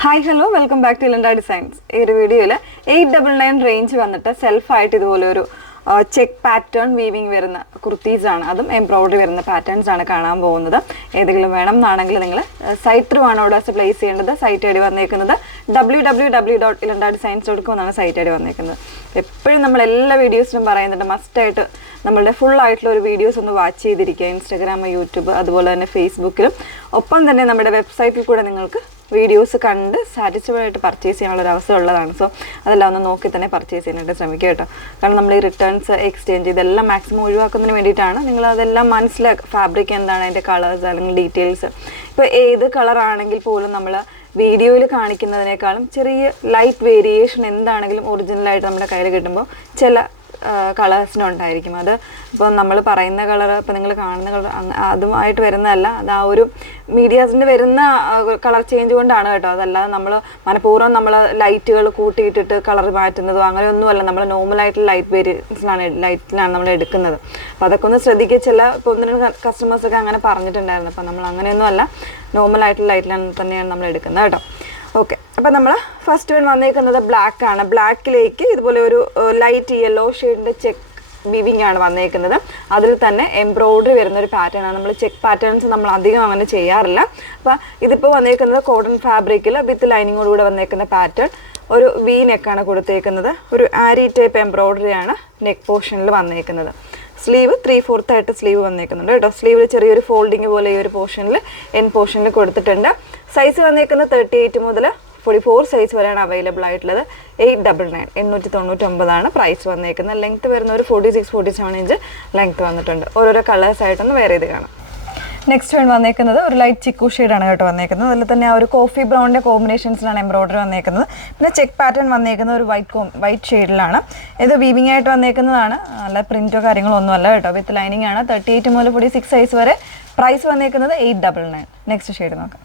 Hi hello welcome back to Ilanda designs. ഈ ഒരു വീഡിയോയിൽ 899 റേഞ്ച് വന്നിട്ട് സെൽഫായിട്ട് ഇതുപോലെ ഒരു ചെക്ക് പാറ്റേൺ വീവിങ് വരുന്ന കുർത്തീസാണ്, അതും എംബ്രോയിഡറി വരുന്ന പാറ്റേൺസ് ആണ് കാണാൻ പോകുന്നത്. ഏതെങ്കിലും വേണം എന്നാണെങ്കിൽ നിങ്ങൾ സൈറ്റ് ത്രൂ ആണ് ഓർഡേഴ്സ് പ്ലേസ് ചെയ്യേണ്ടത്. സൈറ്റ് ഐ ഡി വന്നേക്കുന്നത് www.ilandadesigns.com എന്നാണ് സൈറ്റ് ഐ ഡി വന്നേക്കുന്നത്. എപ്പോഴും നമ്മൾ എല്ലാ വീഡിയോസിലും പറയുന്നുണ്ട് മസ്റ്റായിട്ട് നമ്മളുടെ ഫുൾ ആയിട്ടുള്ള ഒരു വീഡിയോസ് ഒന്ന് വാച്ച് ചെയ്തിരിക്കുക. ഇൻസ്റ്റാഗ്രാം, യൂട്യൂബ്, അതുപോലെ തന്നെ ഫേസ്ബുക്കിലും, ഒപ്പം തന്നെ നമ്മുടെ വെബ്സൈറ്റിൽ കൂടെ നിങ്ങൾക്ക് വീഡിയോസ് കണ്ട് സാറ്റിസ്ഫൈഡ് ആയിട്ട് പർച്ചേസ് ചെയ്യാനുള്ളൊരു അവസരം ഉള്ളതാണ്. സോ അതെല്ലാം ഒന്ന് നോക്കി തന്നെ പർച്ചേസ് ചെയ്യാനായിട്ട് ശ്രമിക്കുക കേട്ടോ. കാരണം നമ്മൾ ഈ റിട്ടേൺസ്, എക്സ്ചേഞ്ച് ഇതെല്ലാം മാക്സിമം ഒഴിവാക്കുന്നതിന് വേണ്ടിയിട്ടാണ്. നിങ്ങൾ അതെല്ലാം മനസ്സിലാക്കുക. ഫാബ്രിക് എന്താണ്, അതിൻ്റെ കളേഴ്സ് അല്ലെങ്കിൽ ഡീറ്റെയിൽസ്. ഇപ്പോൾ ഏത് കളറാണെങ്കിൽ പോലും നമ്മൾ വീഡിയോയിൽ കാണിക്കുന്നതിനേക്കാളും ചെറിയ ലൈറ്റ് വേരിയേഷൻ എന്താണെങ്കിലും ഒറിജിനലായിട്ട് നമ്മുടെ കയ്യിൽ കിട്ടുമ്പോൾ ചില കളേഴ്സിനുണ്ടായിരിക്കും. അത് ഇപ്പോൾ നമ്മൾ പറയുന്ന കളർ, ഇപ്പോൾ നിങ്ങൾ കാണുന്ന കളർ അതുമായിട്ട് വരുന്നതല്ല, അത് ആ ഒരു മീഡിയാസിൻ്റെ വരുന്ന കളർ ചേഞ്ച് കൊണ്ടാണ് കേട്ടോ. അതല്ലാതെ നമ്മൾ മനഃപൂർവ്വം നമ്മൾ ലൈറ്റുകൾ കൂട്ടിയിട്ടിട്ട് കളർ മാറ്റുന്നതോ അങ്ങനെയൊന്നുമല്ല. നമ്മൾ നോർമലായിട്ടുള്ള ലൈറ്റിലാണ് നമ്മൾ എടുക്കുന്നത്. അപ്പോൾ അതൊക്കെ ഒന്ന് ശ്രദ്ധിക്കുക. ചില ഇപ്പോൾ ഒന്ന് രണ്ട് കസ്റ്റമേഴ്സൊക്കെ അങ്ങനെ പറഞ്ഞിട്ടുണ്ടായിരുന്നു. അപ്പോൾ നമ്മൾ അങ്ങനെയൊന്നുമല്ല, നോർമലായിട്ടുള്ള ലൈറ്റിലാണ് തന്നെയാണ് നമ്മൾ എടുക്കുന്നത് കേട്ടോ. ഓക്കെ, അപ്പോൾ നമ്മൾ ഫസ്റ്റ് വൺ വന്നേക്കുന്നത് ബ്ലാക്ക് ആണ്. ബ്ലാക്കിലേക്ക് ഇതുപോലെ ഒരു ലൈറ്റ് യെല്ലോ ഷെയ്ഡിൻ്റെ ചെക്ക് വീവിങ് ആണ് വന്നേക്കുന്നത്. അതിൽ തന്നെ എംബ്രോയിഡറി വരുന്നൊരു പാറ്റേൺ ആണ്. നമ്മൾ ചെക്ക് പാറ്റേൺസ് നമ്മൾ അധികം അങ്ങനെ ചെയ്യാറില്ല. അപ്പോൾ ഇതിപ്പോൾ വന്നേക്കുന്നത് കോട്ടൺ ഫാബ്രിക്കിൽ വിത്ത് ലൈനിങ്ങോടുകൂടെ വന്നേക്കുന്ന പാറ്റേൺ. ഒരു വി നെക്കാണ് കൊടുത്തേക്കുന്നത്. ഒരു ആരി ടൈപ്പ് എംബ്രോയിഡറി ആണ് നെക്ക് പോർഷനിൽ വന്നേക്കുന്നത്. സ്ലീവ് 3/4 ആയിട്ട് സ്ലീവ് വന്നേക്കുന്നുണ്ട് കേട്ടോ. സ്ലീവിൽ ചെറിയൊരു ഫോൾഡിങ് പോലെ ഈ ഒരു പോർഷനിൽ എൻ പോർഷനിൽ കൊടുത്തിട്ടുണ്ട്. സൈസ് വന്നേക്കുന്നത് 38 മുതൽ 44 സൈസ് വരെയാണ് അവൈലബിൾ ആയിട്ടുള്ളത്. 899 പ്രൈസ് വന്നേക്കുന്നത്. ലെങ്ത്ത് വരുന്ന ഒരു 46-47 ഇഞ്ച് ലെങ്ത്ത് വന്നിട്ടുണ്ട്. ഓരോരോ കളേഴ്സ് ആയിട്ടൊന്ന് വേറെ ചെയ്ത് കാണാം. നെക്സ്റ്റ് വൺ വന്നേക്കുന്നത് ഒരു ലൈറ്റ് ചിക്കു ഷെയ്ഡാണ് കേട്ടോ വന്നേക്കുന്നത്. അതിൽ തന്നെ ആ ഒരു കോഫി ബ്രൗണിൻ്റെ കോമ്പിനേഷൻസിലാണ് എംബ്രോയിഡറി വന്നേക്കുന്നത്. പിന്നെ ചെക്ക് പാറ്റേൺ വന്നേക്കുന്നത് ഒരു വൈറ്റ് ഷെയ്ഡിലാണ്. ഇത് വീവിംഗ് ആയിട്ട് വന്നേക്കുന്നതാണ്, അല്ല പ്രിൻറ്റോ കാര്യങ്ങളോ ഒന്നുമല്ല കേട്ടോ. വിത്ത് ലൈനിങ് ആണ്. 38 മുതൽ 46 സൈസ് വരെ. പ്രൈസ് വന്നേക്കുന്നത് 899. നെക്സ്റ്റ് ഷെയ്ഡ് നോക്കാം.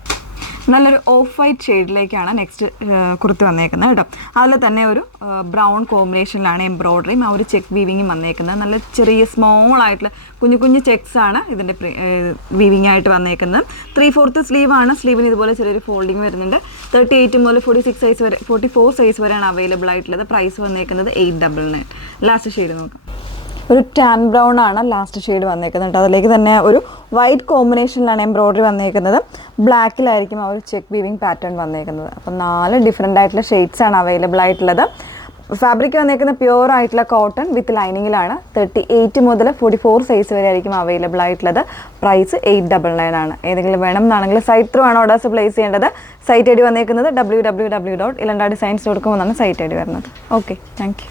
നല്ലൊരു ഓഫ് വൈറ്റ് ഷെയ്ഡിലേക്കാണ് നെക്സ്റ്റ് കുർത്തി വന്നേക്കുന്നത് കേട്ടോ. അതിൽ തന്നെ ഒരു ബ്രൗൺ കോമ്പിനേഷനിലാണ് എംബ്രോയിഡറിയും ആ ഒരു ചെക്ക് വീവിങ്ങും വന്നേക്കുന്നത്. നല്ല ചെറിയ സ്മോൾ ആയിട്ടുള്ള കുഞ്ഞു കുഞ്ഞു ചെക്സ് ആണ് ഇതിൻ്റെ വീവിങ് ആയിട്ട് വന്നേക്കുന്നത്. 3/4 സ്ലീവാണ്. സ്ലീവിന് ഇതുപോലെ ചെറിയൊരു ഫോൾഡിങ് വരുന്നുണ്ട്. 38 മുതൽ 46 സൈസ് വരെ 44 സൈസ് വരെയാണ് അവൈലബിൾ ആയിട്ടുള്ളത്. പ്രൈസ് വന്നേക്കുന്നത് 899. ലാസ്റ്റ് ഷെയ്ഡ് നോക്കാം. ഒരു ടാൻ ബ്രൗൺ ആണ് ലാസ്റ്റ് ഷെയ്ഡ് വന്നേക്കുന്നത് കേട്ടോ. അതിലേക്ക് തന്നെ ഒരു വൈറ്റ് കോമ്പിനേഷനിലാണ് എംബ്രോയിഡറി വന്നേക്കുന്നത്. ബ്ലാക്കിലായിരിക്കും ആ ഒരു ചെക്ക് വീവിങ് പാറ്റേൺ വന്നേക്കുന്നത്. അപ്പം 4 ഡിഫറെൻ്റ് ആയിട്ടുള്ള ഷെയ്ഡ്സ് ആണ് അവൈലബിൾ ആയിട്ടുള്ളത്. ഫാബ്രിക് വന്നേക്കുന്ന പ്യുവർ ആയിട്ടുള്ള കോട്ടൺ വിത്ത് ലൈനിങ്ങിലാണ്. 38 മുതൽ 44 സൈസ് വരെ ആയിരിക്കും അവൈലബിൾ ആയിട്ടുള്ളത്. പ്രൈസ് 899 ആണ്. ഏതെങ്കിലും വേണം എന്നാണെങ്കിൽ സൈറ്റ് ത്രൂ ആണ് ഓർഡേഴ്സ് പ്ലേസ് ചെയ്യേണ്ടത്. സൈറ്റ് ഐ ഡി വന്നേക്കുന്നത് www.ilandadesigns.com എന്നാണ് സൈറ്റ് ഐ ഡി വരുന്നത്. Okay, thank you.